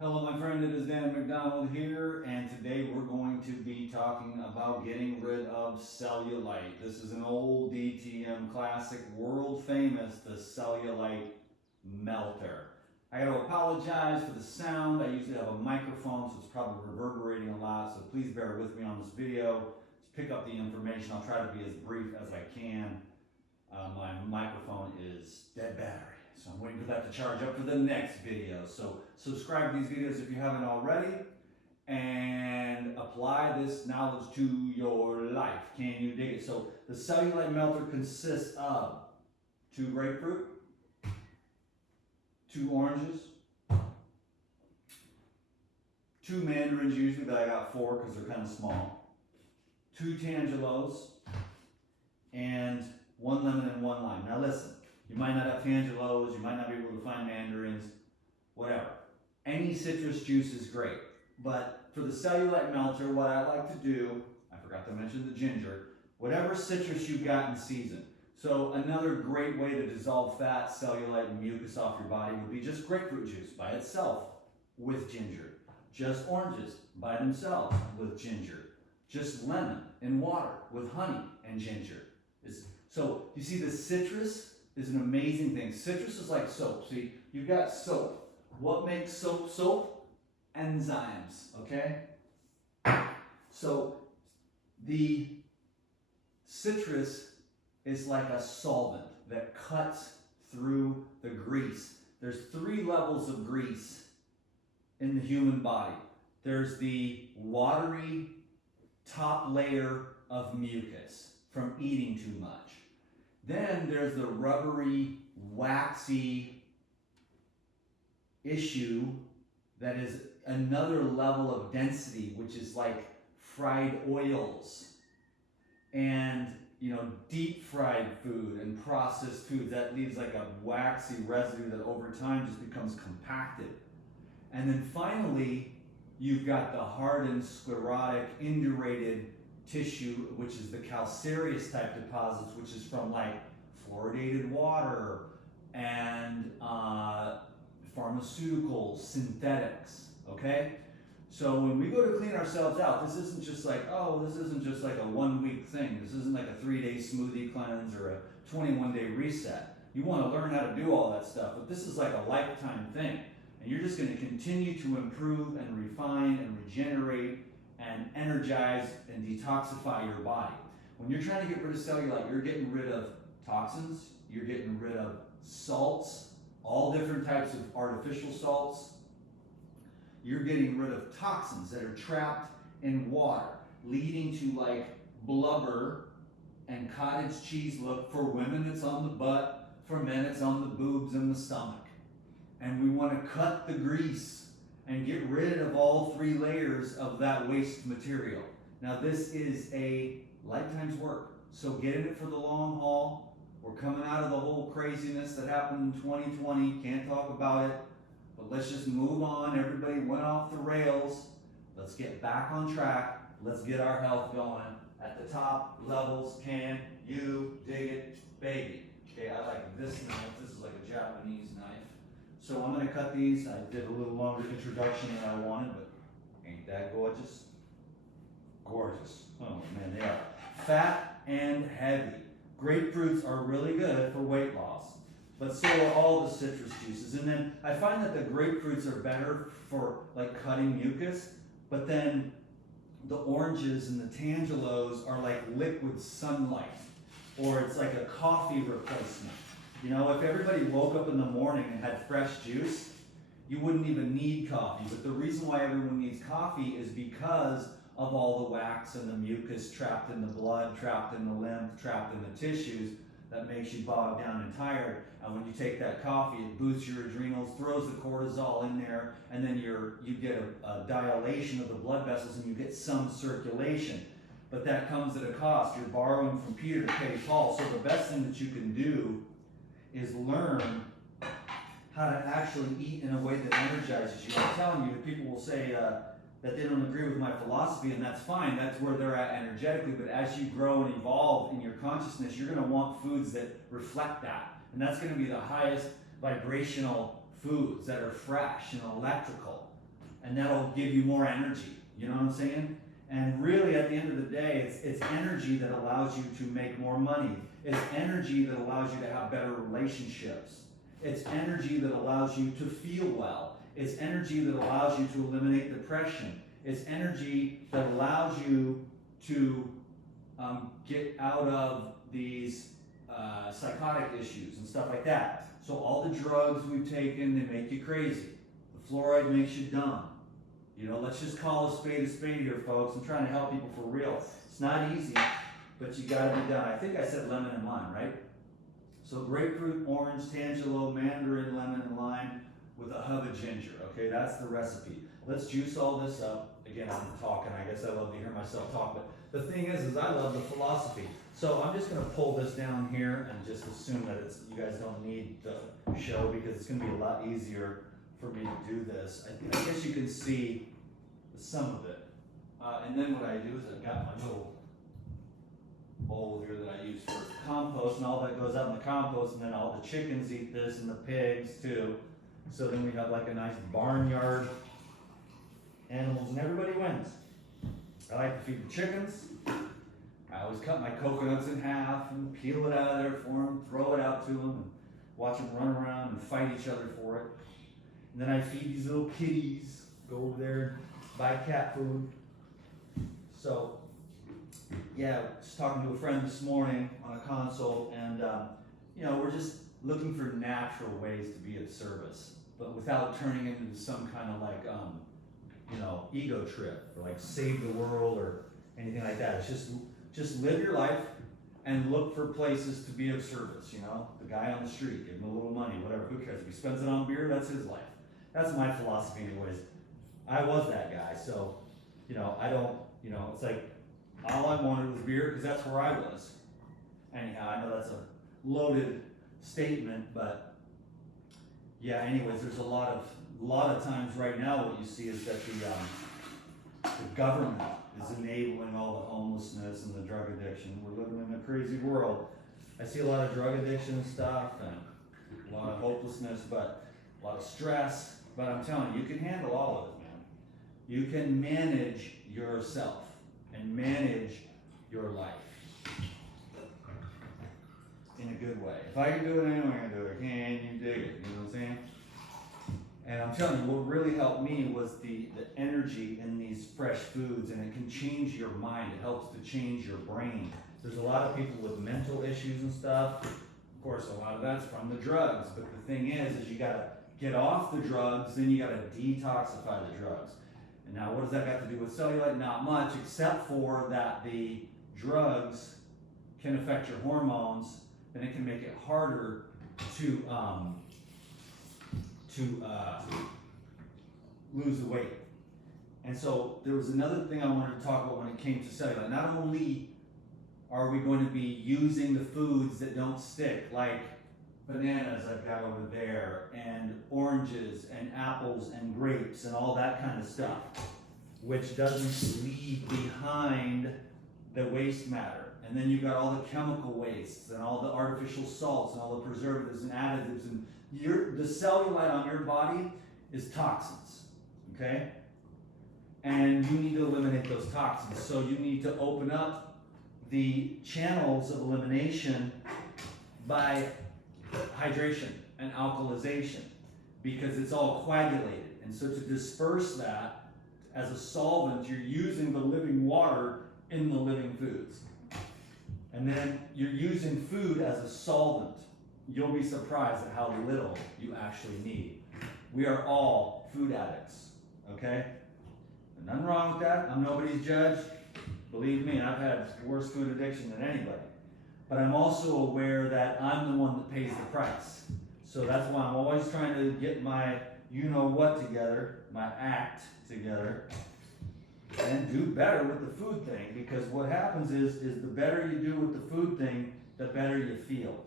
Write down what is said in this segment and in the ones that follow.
Hello my friend, it is Dan McDonald here, and today we're going to be talking about getting rid of cellulite. This is an old DTM classic, world famous, the cellulite melter. I gotta apologize for the sound. I usually have a microphone, so it's probably reverberating a lot, so please bear with me on this video. To pick up the information, I'll try to be as brief as I can. My microphone is dead battery, so I'm waiting for that to charge up for the next video. So subscribe to these videos if you haven't already, and apply this knowledge to your life. Can you dig it? So the cellulite melter consists of 2 grapefruit, 2 oranges, 2 mandarins usually, but I got 4 because they're kind of small, 2 tangelos, and 1 lemon and 1 lime. Now listen, you might not have tangelos, you might not be able to find mandarins, whatever. Any citrus juice is great, but for the cellulite melter, what I like to do, I forgot to mention the ginger, whatever citrus you've got in season. So another great way to dissolve fat, cellulite, and mucus off your body would be just grapefruit juice by itself with ginger. Just oranges by themselves with ginger. Just lemon and water with honey and ginger. So you see, the citrus is an amazing thing. Citrus is like soap. See, you've got soap. What makes soap soap? Enzymes, okay? So the citrus is like a solvent that cuts through the grease. There's 3 levels of grease in the human body. There's the watery top layer of mucus from eating too much. Then there's the rubbery, waxy issue that is another level of density, which is like fried oils and, you know, deep fried food and processed food. That leaves like a waxy residue that over time just becomes compacted. And then finally, you've got the hardened, sclerotic, indurated tissue, which is the calcareous type deposits, which is from like fluoridated water and pharmaceuticals, synthetics, okay? So when we go to clean ourselves out, this isn't just like, oh, this isn't just like a 1-week thing. This isn't like a 3-day smoothie cleanse or a 21-day reset. You want to learn how to do all that stuff, but this is like a lifetime thing. And you're just going to continue to improve and refine and regenerate and energize and detoxify your body. When you're trying to get rid of cellulite, you're getting rid of toxins, you're getting rid of salts, all different types of artificial salts. You're getting rid of toxins that are trapped in water, leading to like blubber and cottage cheese look. For women, it's on the butt. For men, it's on the boobs and the stomach. And we want to cut the grease and get rid of all 3 layers of that waste material. Now this is a lifetime's work, so get in it for the long haul. We're coming out of the whole craziness that happened in 2020, can't talk about it, but let's just move on. Everybody went off the rails. Let's get back on track. Let's get our health going. At the top levels, can you dig it, baby? Okay, I like this knife. This is like a Japanese knife. So I'm going to cut these. I did a little longer introduction than I wanted, but ain't that gorgeous? Gorgeous. Oh man, they are fat and heavy. Grapefruits are really good for weight loss, but so are all the citrus juices. And then I find that the grapefruits are better for like cutting mucus, but then the oranges and the tangelos are like liquid sunlight, or it's like a coffee replacement. You know, if everybody woke up in the morning and had fresh juice, you wouldn't even need coffee. But the reason why everyone needs coffee is because of all the wax and the mucus trapped in the blood, trapped in the lymph, trapped in the tissues that makes you bogged down and tired. And when you take that coffee, it boosts your adrenals, throws the cortisol in there, and then you get a dilation of the blood vessels and you get some circulation. But that comes at a cost. You're borrowing from Peter to pay Paul. So the best thing that you can do is learn how to actually eat in a way that energizes you. I'm telling you, people will say that they don't agree with my philosophy, and that's fine. That's where they're at energetically. But as you grow and evolve in your consciousness, you're going to want foods that reflect that. And that's going to be the highest vibrational foods that are fresh and electrical. and that'll give you more energy. You know what I'm saying? And really, at the end of the day, it's energy that allows you to make more money. It's energy that allows you to have better relationships. It's energy that allows you to feel well. It's energy that allows you to eliminate depression. It's energy that allows you to get out of these psychotic issues and stuff like that. So all the drugs we've taken, they make you crazy. The fluoride makes you dumb. You know, let's just call a spade here, folks. I'm trying to help people for real. It's not easy, but you gotta be done. I think I said lemon and lime, right? So grapefruit, orange, tangelo, mandarin, lemon, and lime with a hub of ginger. Okay, that's the recipe. Let's juice all this up. Again, I'm talking. I guess I love to hear myself talk, but the thing is I love the philosophy. So I'm just gonna pull this down here and just assume that you guys don't need the show, because it's gonna be a lot easier for me to do this. I guess you can see some of it. And then what I do is I've got my little bowl here that I use for compost, and all that goes out in the compost, and then all the chickens eat this and the pigs too. So then we have like a nice barnyard animals, and everybody wins. I like to feed the chickens. I always cut my coconuts in half and peel it out of there for them, throw it out to them, and watch them run around and fight each other for it. And then I feed these little kitties, go over there, buy cat food. So, yeah, just talking to a friend this morning on a consult, and you know, we're just looking for natural ways to be of service, but without turning it into some kind of like, you know, ego trip, or like save the world or anything like that. It's just live your life and look for places to be of service. You know, the guy on the street, give him a little money, whatever, who cares? If he spends it on beer, that's his life. That's my philosophy anyways. I was that guy, so, you know, I don't, you know, it's like, all I wanted was beer, because that's where I was. Anyhow, I know that's a loaded statement, but yeah, anyways, there's a lot of times right now what you see is that the government is enabling all the homelessness and the drug addiction. We're living in a crazy world. I see a lot of drug addiction stuff and a lot of hopelessness, but a lot of stress. But I'm telling you, you can handle all of it, man. You can manage yourself and manage your life in a good way. If I can do it, anyone can do it. Can you dig it? You know what I'm saying? And I'm telling you, what really helped me was the energy in these fresh foods, and it can change your mind. It helps to change your brain. There's a lot of people with mental issues and stuff. Of course, a lot of that's from the drugs. But the thing is you gotta get off the drugs, then you gotta detoxify the drugs. And now what does that got to do with cellulite? Not much, except for that the drugs can affect your hormones, and it can make it harder to lose the weight. And so there was another thing I wanted to talk about when it came to cellulite. Not only are we going to be using the foods that don't stick, like bananas I've got over there, and oranges and apples and grapes and all that kind of stuff, which doesn't leave behind the waste matter. And then you've got all the chemical wastes and all the artificial salts and all the preservatives and additives, and the cellulite on your body is toxins, okay? And you need to eliminate those toxins. So you need to open up the channels of elimination by hydration and alkalization, because it's all coagulated. And so to disperse that as a solvent, you're using the living water in the living foods. And then you're using food as a solvent. You'll be surprised at how little you actually need. We are all food addicts, okay? And nothing wrong with that. I'm nobody's judge. Believe me, I've had worse food addiction than anybody. But I'm also aware that I'm the one that pays the price. So that's why I'm always trying to get my you-know-what together, my act together, and do better with the food thing. Because what happens is the better you do with the food thing, the better you feel.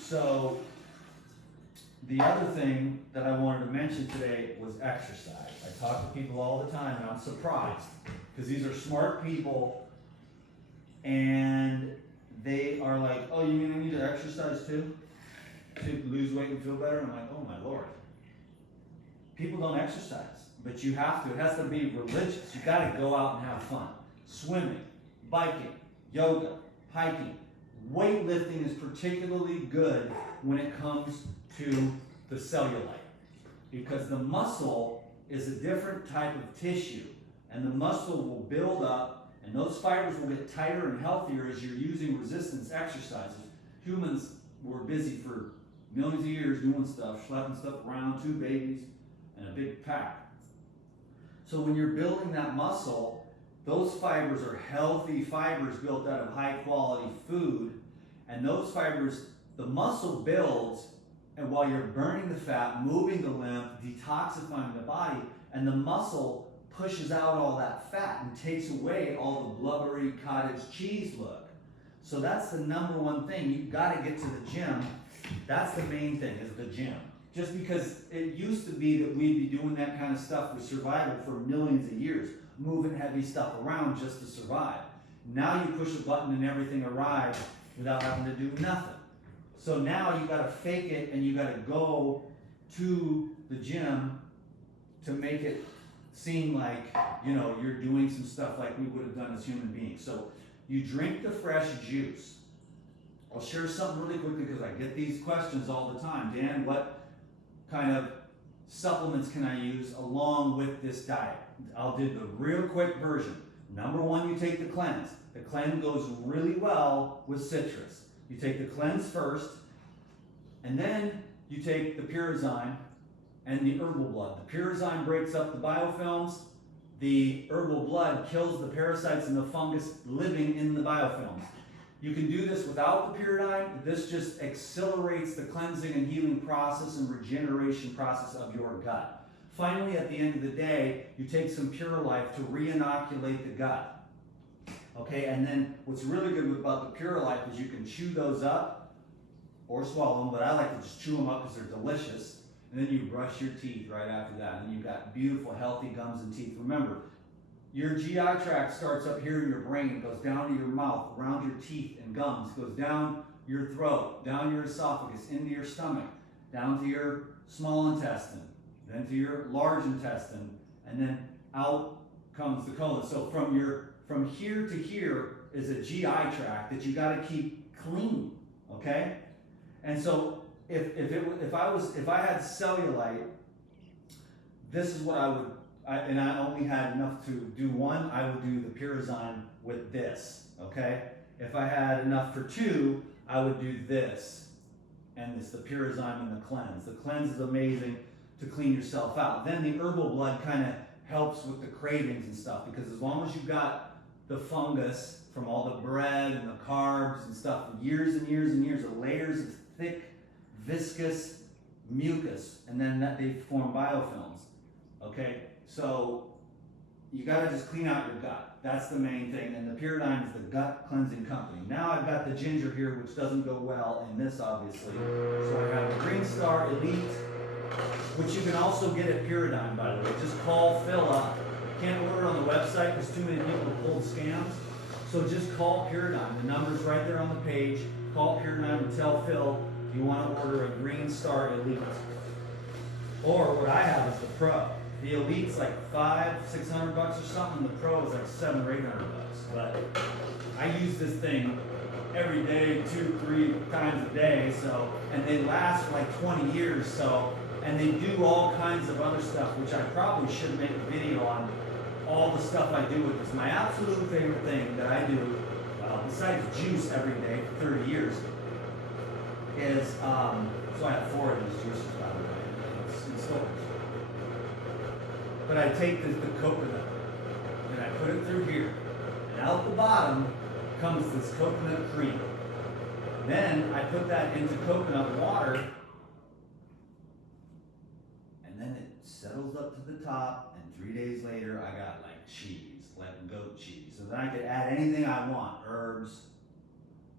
So the other thing that I wanted to mention today was exercise. I talk to people all the time, and I'm surprised, because these are smart people, and they are like, oh, you mean I need to exercise too? To lose weight and feel better? I'm like, oh my Lord. People don't exercise, but you have to. It has to be religious. You got to go out and have fun. Swimming, biking, yoga, hiking. Weightlifting is particularly good when it comes to the cellulite, because the muscle is a different type of tissue, and the muscle will build up, and those fibers will get tighter and healthier as you're using resistance exercises. Humans were busy for millions of years doing stuff, schlepping stuff around, 2 babies and a big pack. So when you're building that muscle, those fibers are healthy fibers built out of high quality food, and those fibers, the muscle builds, and while you're burning the fat, moving the lymph, detoxifying the body, and the muscle pushes out all that fat and takes away all the blubbery cottage cheese look. So that's the number one thing. You've got to get to the gym. That's the main thing, is the gym. Just because it used to be that we'd be doing that kind of stuff with survival for millions of years, moving heavy stuff around just to survive. Now you push a button and everything arrives without having to do nothing. So now you got to fake it, and you got to go to the gym to make it seem like, you know, you're doing some stuff like we would have done as human beings. So you drink the fresh juice. I'll share something really quickly because I get these questions all the time. Dan, what kind of supplements can I use along with this diet? I'll do the real quick version. Number one, you take the cleanse. The cleanse goes really well with citrus. You take the cleanse first, and then you take the Pyrazyme and the herbal blood. The Pyrazyme breaks up the biofilms. The herbal blood kills the parasites and the fungus living in the biofilms. You can do this without the Pyrazyme. This just accelerates the cleansing and healing process and regeneration process of your gut. Finally, at the end of the day, you take some Pure Life to re-inoculate the gut. Okay, and then what's really good about the Pure Life is you can chew those up or swallow them, but I like to just chew them up because they're delicious. And then you brush your teeth right after that, and you've got beautiful, healthy gums and teeth. Remember, your GI tract starts up here in your brain, it goes down to your mouth, around your teeth and gums, it goes down your throat, down your esophagus, into your stomach, down to your small intestine, then to your large intestine, and then out comes the colon. So from here to here is a GI tract that you got to keep clean, okay? And so if I had cellulite, this is what I would. And I only had enough to do one, I would do the Pyrazyme with this, okay? If I had enough for 2, I would do this, and it's the Pyrazyme and the cleanse. The cleanse is amazing to clean yourself out. Then the herbal blood kind of helps with the cravings and stuff, because as long as you've got the fungus from all the bread and the carbs and stuff, years and years and years of layers of thick, viscous mucus, and then that they form biofilms, okay? So you got to just clean out your gut. That's the main thing. And the Pyrazyme is the gut cleansing company. Now I've got the ginger here, which doesn't go well in this, obviously. So I have the Green Star Elite, which you can also get at Pyrazyme, by the way. Just call Phil up. Can't order on the website because too many people have pulled scams. So just call Pyrazyme. The number's right there on the page. Call Pyrazyme and tell Phil you want to order a Green Star Elite. Or what I have is the Pro. The Elite's like $500-600 or something. The Pro is like $700 or $800. But I use this thing every day, 2-3 times a day. So, and they last for like 20 years. So, and they do all kinds of other stuff, which I probably should make a video on. All the stuff I do with this. My absolute favorite thing that I do, besides juice every day for 30 years, is so I have 4 of these juices, by the way. It's in storage. But I take the coconut and I put it through here, and out the bottom comes this coconut cream. Then I put that into coconut water, and then it settles up to the top, and 3 days later I got like cheese, like goat cheese. So then I could add anything I want, herbs,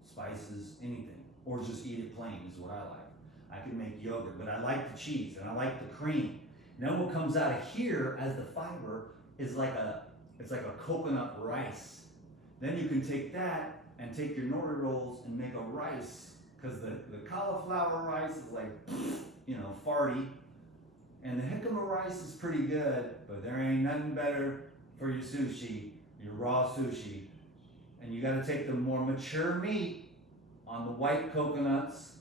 spices, anything, or just eat it plain is what I like. I could make yogurt, but I like the cheese and I like the cream. And then what comes out of here as the fiber is like it's like a coconut rice. Then you can take that and take your nori rolls and make a rice, because the cauliflower rice is like, you know, farty, And the jicama rice is pretty good, but there ain't nothing better for your sushi, your raw sushi. And you gotta take the more mature meat on the white coconuts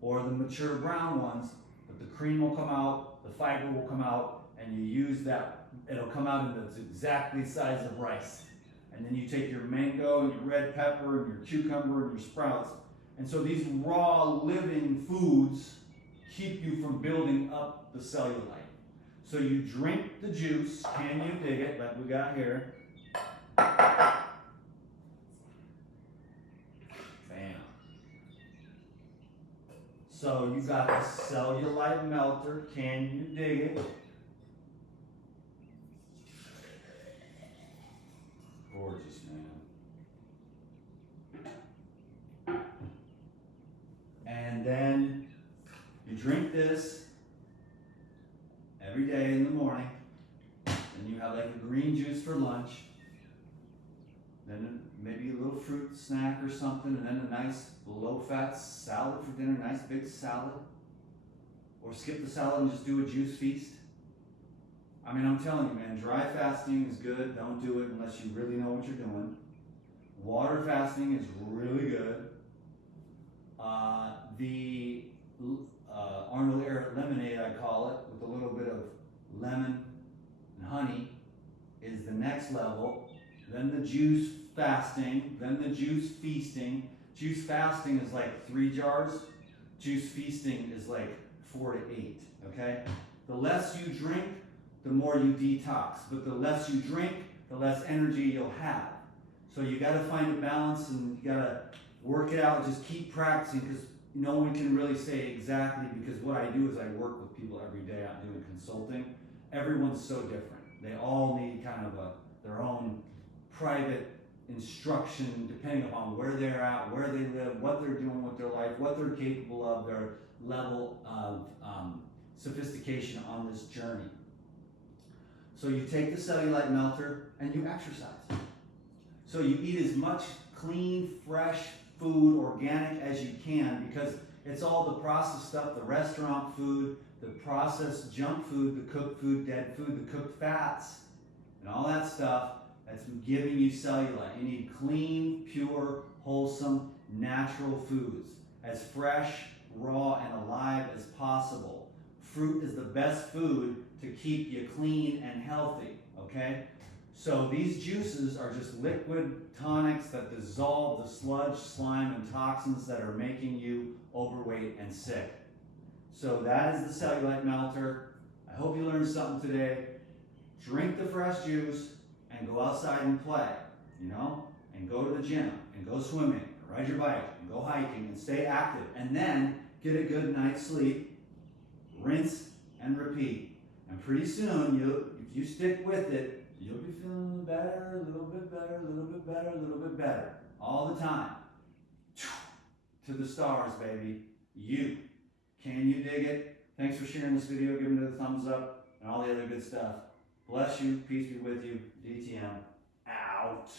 or the mature brown ones, but the cream will come out, the fiber will come out, and you use that, it'll come out in the exactly size of rice. And then you take your mango and your red pepper and your cucumber and your sprouts. And so these raw living foods keep you from building up the cellulite. So you drink the juice, can you dig it, like we got here. Bam. So you got the cellulite melter, can you dig it? Gorgeous, man. And then you drink this every day in the morning. Then you have like a green juice for lunch. Then maybe a little fruit snack or something, and then a nice low-fat salad for dinner, nice big salad. Or skip the salad and just do a juice feast. I mean, I'm telling you, man, dry fasting is good. Don't do it unless you really know what you're doing. Water fasting is really good. The Arnold Air lemonade, I call it, with a little bit of lemon and honey, is the next level. Then the juice fasting, then the juice feasting. Juice fasting is like 3 jars. Juice feasting is like 4 to 8, okay? The less you drink, the more you detox. But the less you drink, the less energy you'll have. So you gotta find a balance and you gotta work it out. Just keep practicing, because no one can really say exactly, because what I do is I work with people every day. I'm doing consulting. Everyone's so different. They all need kind of their own private instruction depending upon where they're at, where they live, what they're doing with their life, what they're capable of, their level of sophistication on this journey. So you take the cellulite melter and you exercise. So you eat as much clean, fresh food, organic as you can, because it's all the processed stuff, the restaurant food, the processed junk food, the cooked food, dead food, the cooked fats, and all that stuff that's giving you cellulite. You need clean, pure, wholesome, natural foods, as fresh, raw, and alive as possible. Fruit is the best food to keep you clean and healthy, okay? So these juices are just liquid tonics that dissolve the sludge, slime, and toxins that are making you overweight and sick. So that is the cellulite melter. I hope you learned something today. Drink the fresh juice and go outside and play, you know? And go to the gym, and go swimming, and ride your bike, and go hiking, and stay active. And then get a good night's sleep, rinse and repeat. And pretty soon, if you stick with it, you'll be feeling better, a little bit better, a little bit better, a little bit better. All the time. To the stars, baby. You. Can you dig it? Thanks for sharing this video, giving it a thumbs up, and all the other good stuff. Bless you, peace be with you. DTM out.